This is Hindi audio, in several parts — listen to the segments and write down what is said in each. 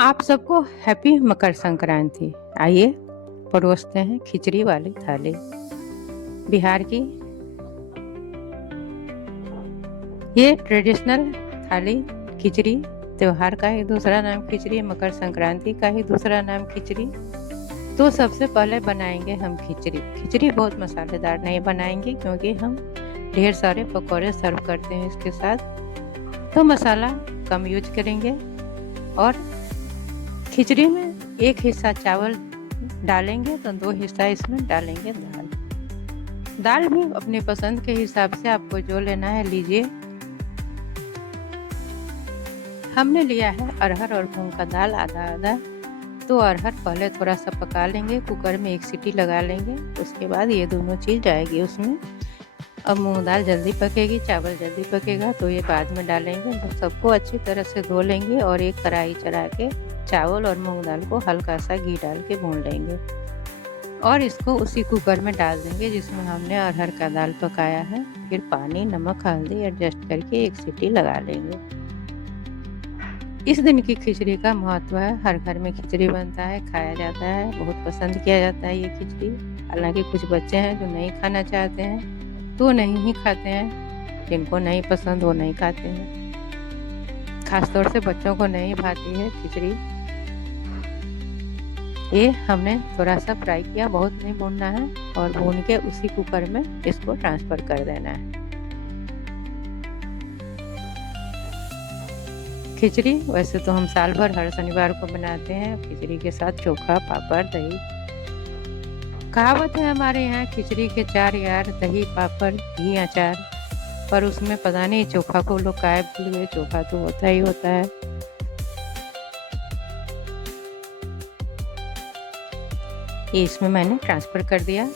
आप सबको हैप्पी मकर संक्रांति। आइए परोसते हैं खिचड़ी वाली थाली। बिहार की ये ट्रेडिशनल थाली खिचड़ी। त्योहार का ही दूसरा नाम खिचड़ी, मकर संक्रांति का ही दूसरा नाम खिचड़ी। तो सबसे पहले बनाएंगे हम खिचड़ी। खिचड़ी बहुत मसालेदार नहीं बनाएंगे क्योंकि हम ढेर सारे पकौड़े सर्व करते हैं इसके साथ, तो मसाला कम यूज करेंगे। और खिचड़ी में एक हिस्सा चावल डालेंगे तो 2 हिस्सा इसमें डालेंगे दाल। दाल भी अपनी पसंद के हिसाब से आपको जो लेना है लीजिए। हमने लिया है अरहर और मूंग का दाल आधा आधा। तो अरहर पहले थोड़ा सा पका लेंगे, कुकर में 1 सीटी लगा लेंगे। उसके बाद ये दोनों चीज़ जाएगी उसमें। अब मूंग दाल जल्दी पकेगी, चावल जल्दी पकेगा, तो ये बाद में डालेंगे। तो सबको अच्छी तरह से धो लेंगे और एक कढ़ाई चढ़ा के चावल और मूंग दाल को हल्का सा घी डाल के भून लेंगे और इसको उसी कुकर में डाल देंगे जिसमें हमने अरहर का दाल पकाया है। फिर पानी, नमक, हल्दी एडजस्ट करके 1 सीटी लगा लेंगे। इस दिन की खिचड़ी का महत्व है। हर घर में खिचड़ी बनता है, खाया जाता है, बहुत पसंद किया जाता है ये खिचड़ी। हालांकि कुछ बच्चे हैं जो नहीं खाना चाहते हैं तो नहीं ही खाते हैं, जिनको नहीं पसंद वो नहीं खाते हैं। खासतौर से बच्चों को नहीं भाती है खिचड़ी। ये हमने थोड़ा सा फ्राई किया, बहुत नहीं भूनना है, और भून के उसी कुकर में इसको ट्रांसफर कर देना है। खिचड़ी वैसे तो हम साल भर हर शनिवार को बनाते हैं, खिचड़ी के साथ चोखा, पापड़, दही। कहावत है हमारे यहाँ, खिचड़ी के 4 यार, दही, पापड़, घी, अचार। पर उसमें पता नहीं चोखा को लोग काहे भूल गए। चोखा तो होता ही होता है। ये इसमें मैंने ट्रांसफर कर दिया।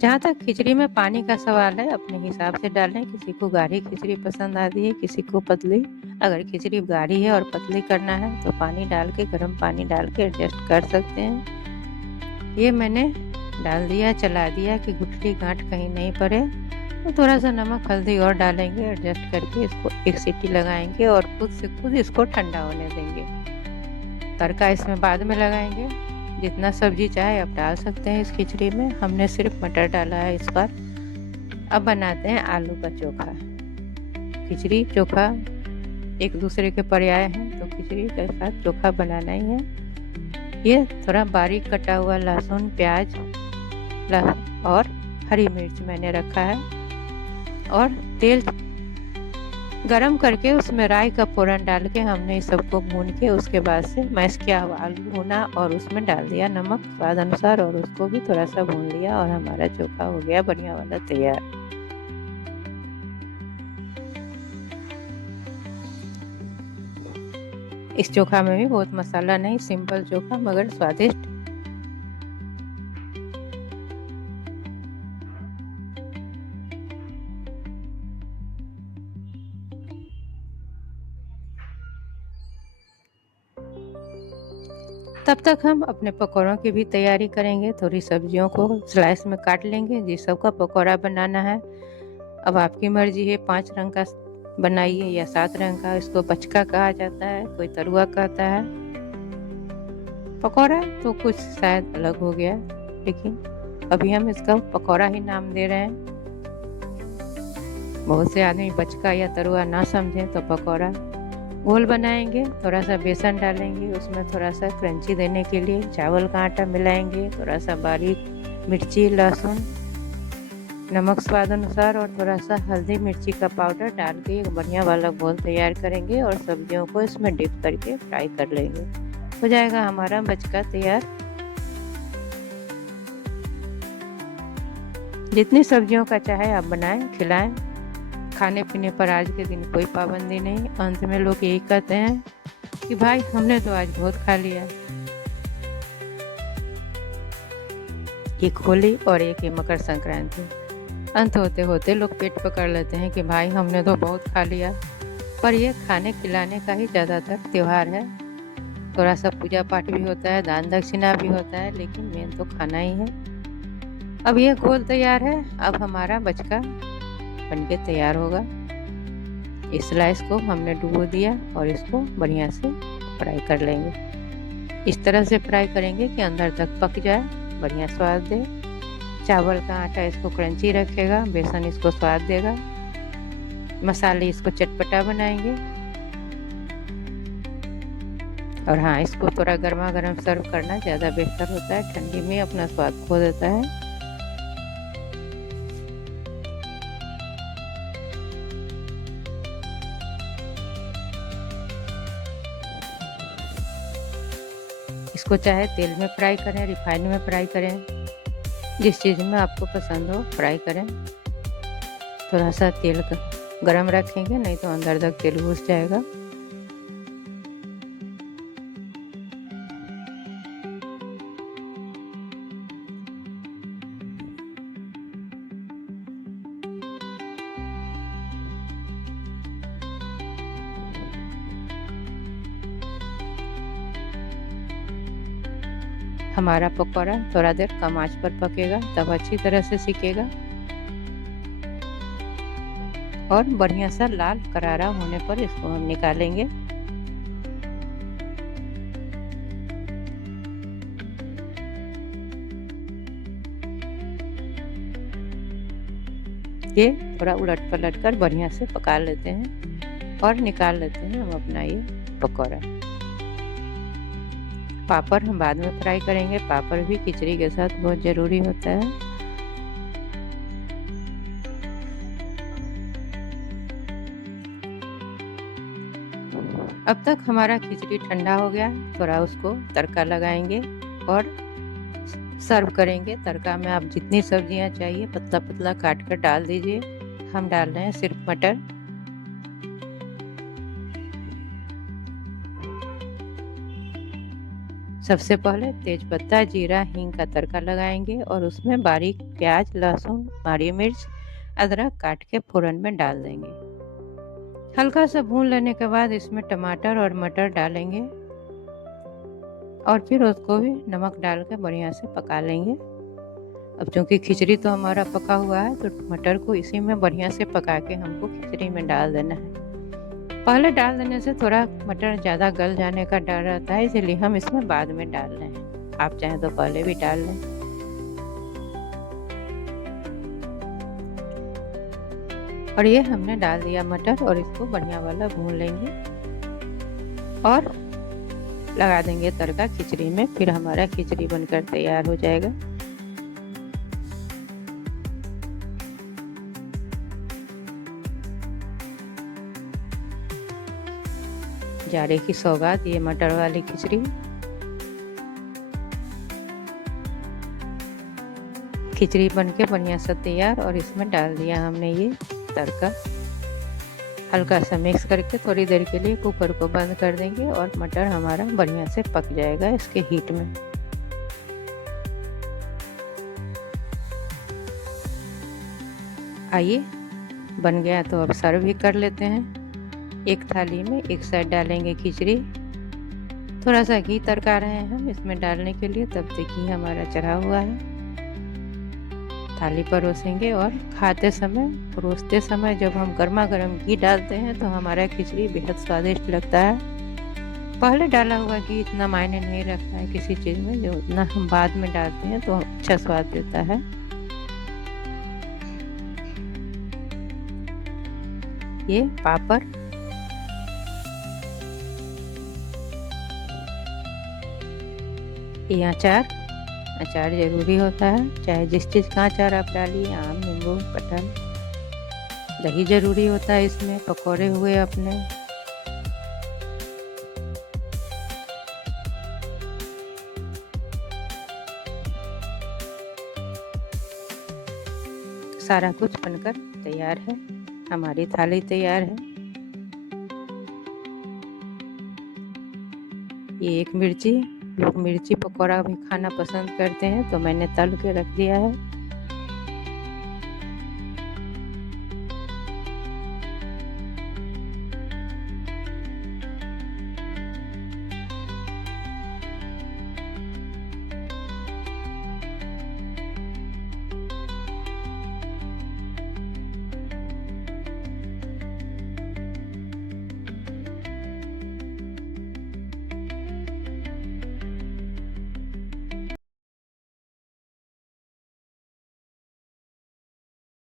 जहाँ तक खिचड़ी में पानी का सवाल है, अपने हिसाब से डालें। किसी को गाढ़ी खिचड़ी पसंद आती है, किसी को पतली। अगर खिचड़ी गाढ़ी है और पतली करना है तो पानी डाल के, गर्म पानी डाल के एडजस्ट कर सकते हैं। ये मैंने डाल दिया, चला दिया कि गुठली गांठ कहीं नहीं पड़े। तो थोड़ा सा नमक, हल्दी और डालेंगे, एडजस्ट करके इसको 1 सीटी लगाएंगे और खुद से खुद इसको ठंडा होने देंगे। तड़का इसमें बाद में लगाएंगे। जितना सब्जी चाहे आप डाल सकते हैं इस खिचड़ी में। हमने सिर्फ मटर डाला है इस बार। अब बनाते हैं आलू का चोखा। खिचड़ी चोखा एक दूसरे के पर्याय हैं, तो खिचड़ी के साथ चोखा बनाना ही है। ये थोड़ा बारीक कटा हुआ लहसुन, प्याज और हरी मिर्च मैंने रखा है, और तेल गरम करके उसमें राई का फोड़न डाल के हमने इस सबको भून के उसके बाद से मैश किया हुआ आलू भुना और उसमें डाल दिया नमक स्वाद अनुसार, और उसको भी थोड़ा सा भून लिया, और हमारा चोखा हो गया बढ़िया वाला तैयार। इस चोखा में भी बहुत मसाला नहीं, सिंपल चोखा मगर स्वादिष्ट। तब तक हम अपने पकौड़ों की भी तैयारी करेंगे। थोड़ी सब्जियों को स्लाइस में काट लेंगे जिस सबका पकौड़ा बनाना है। अब आपकी मर्जी है, 5 रंग का बनाइए या 7 रंग का। इसको बचका कहा जाता है, कोई तरुआ कहता है। पकौड़ा तो कुछ शायद अलग हो गया, लेकिन अभी हम इसका पकौड़ा ही नाम दे रहे हैं। बहुत से आदमी बचका या तरुआ ना समझें तो पकौड़ा। घोल बनाएंगे, थोड़ा सा बेसन डालेंगे, उसमें थोड़ा सा क्रंची देने के लिए चावल का आटा मिलाएंगे, थोड़ा सा बारीक मिर्ची, लहसुन, नमक स्वाद अनुसार और थोड़ा सा हल्दी मिर्ची का पाउडर डाल के एक बढ़िया वाला घोल तैयार करेंगे और सब्जियों को इसमें डिप करके फ्राई कर लेंगे। हो जाएगा हमारा बचका तैयार। जितनी सब्जियों का चाहे आप बनाएं, खिलाएं। खाने पीने पर आज के दिन कोई पाबंदी नहीं। अंत में लोग यही कहते हैं कि भाई हमने तो आज बहुत खा लिया। एक होली और एक मकर संक्रांति। अंत होते होते लोग पेट पकड़ लेते हैं कि भाई हमने तो बहुत खा लिया। पर ये खाने खिलाने का ही ज़्यादातर त्यौहार है। थोड़ा सा पूजा पाठ भी होता है, दान दक्षिणा भी होता है, लेकिन मेन तो खाना ही है। अब ये घोल तैयार है। अब हमारा बचका बनके तैयार होगा। इस स्लाइस को हमने डुबो दिया और इसको बढ़िया से फ्राई कर लेंगे। इस तरह से फ्राई करेंगे कि अंदर तक पक जाए, बढ़िया स्वाद दे। चावल का आटा इसको क्रंची रखेगा, बेसन इसको स्वाद देगा, मसाले इसको चटपटा बनाएंगे। और हाँ, इसको थोड़ा गर्मा गर्म सर्व करना ज़्यादा बेहतर होता है, ठंडी में अपना स्वाद खो देता है। इसको चाहे तेल में फ्राई करें, रिफाइंड में फ्राई करें, जिस चीज़ में आपको पसंद हो फ्राई करें। थोड़ा सा तेल गरम रखेंगे, नहीं तो अंदर तक तेल घुस जाएगा। हमारा पकौड़ा थोड़ा देर कम आंच पर पकेगा, तब अच्छी तरह से सिकेगा और बढ़िया सा लाल करारा होने पर इसको हम निकालेंगे। ये थोड़ा उलट पलट कर बढ़िया से पका लेते हैं और निकाल लेते हैं हम अपना ये पकौड़ा। पापड़ हम बाद में फ्राई करेंगे, पापड़ भी खिचड़ी के साथ बहुत ज़रूरी होता है। अब तक हमारा खिचड़ी ठंडा हो गया, थोड़ा उसको तड़का लगाएंगे और सर्व करेंगे। तड़का में आप जितनी सब्जियां चाहिए पतला पतला काट कर डाल दीजिए। हम डाल रहे हैं सिर्फ मटर। सबसे पहले तेज पत्ता, जीरा, हींग का तड़का लगाएंगे और उसमें बारीक प्याज, लहसुन, हरी मिर्च, अदरक काट के फोरन में डाल देंगे। हल्का सा भून लेने के बाद इसमें टमाटर और मटर डालेंगे और फिर उसको भी नमक डाल के बढ़िया से पका लेंगे। अब चूंकि खिचड़ी तो हमारा पका हुआ है, तो मटर को इसी में बढ़िया से पका के हमको खिचड़ी में डाल देना है। पहले डाल देने से थोड़ा मटर ज़्यादा गल जाने का डर रहता है, इसलिए हम इसमें बाद में डाल रहे हैं। आप चाहें तो पहले भी डाल लें। और ये हमने डाल दिया मटर और इसको बढ़िया वाला भून लेंगे और लगा देंगे तड़का खिचड़ी में। फिर हमारा खिचड़ी बनकर तैयार हो जाएगा। जाड़े की सौगात ये मटर वाली खिचड़ी। खिचड़ी बनके बढ़िया सा तैयार और इसमें डाल दिया हमने ये तड़का। हल्का सा मिक्स करके थोड़ी देर के लिए कुकर को बंद कर देंगे और मटर हमारा बढ़िया से पक जाएगा इसके हीट में। आइए, बन गया तो अब सर्व भी कर लेते हैं। एक थाली में एक साइड डालेंगे खिचड़ी, थोड़ा सा घी तड़का रहे हैं हम इसमें डालने के लिए, तब तक घी हमारा चढ़ा हुआ है। थाली परोसेंगे और खाते समय, परोसते समय जब हम गर्मा गर्म घी डालते हैं तो हमारा खिचड़ी बेहद स्वादिष्ट लगता है। पहले डाला हुआ घी इतना मायने नहीं रखता है किसी चीज़ में, जो उतना हम बाद में डालते हैं तो अच्छा स्वाद देता है। ये पापड़, ये अचार। अचार ज़रूरी होता है, चाहे जिस चीज़ का अचार आप डालिए, आम, नींबू, कटहल। दही ज़रूरी होता है इसमें, पकौड़े हुए अपने। सारा कुछ बनकर तैयार है, हमारी थाली तैयार है। ये एक मिर्ची, लोग मिर्ची पकौड़ा भी खाना पसंद करते हैं, तो मैंने तल के रख दिया है।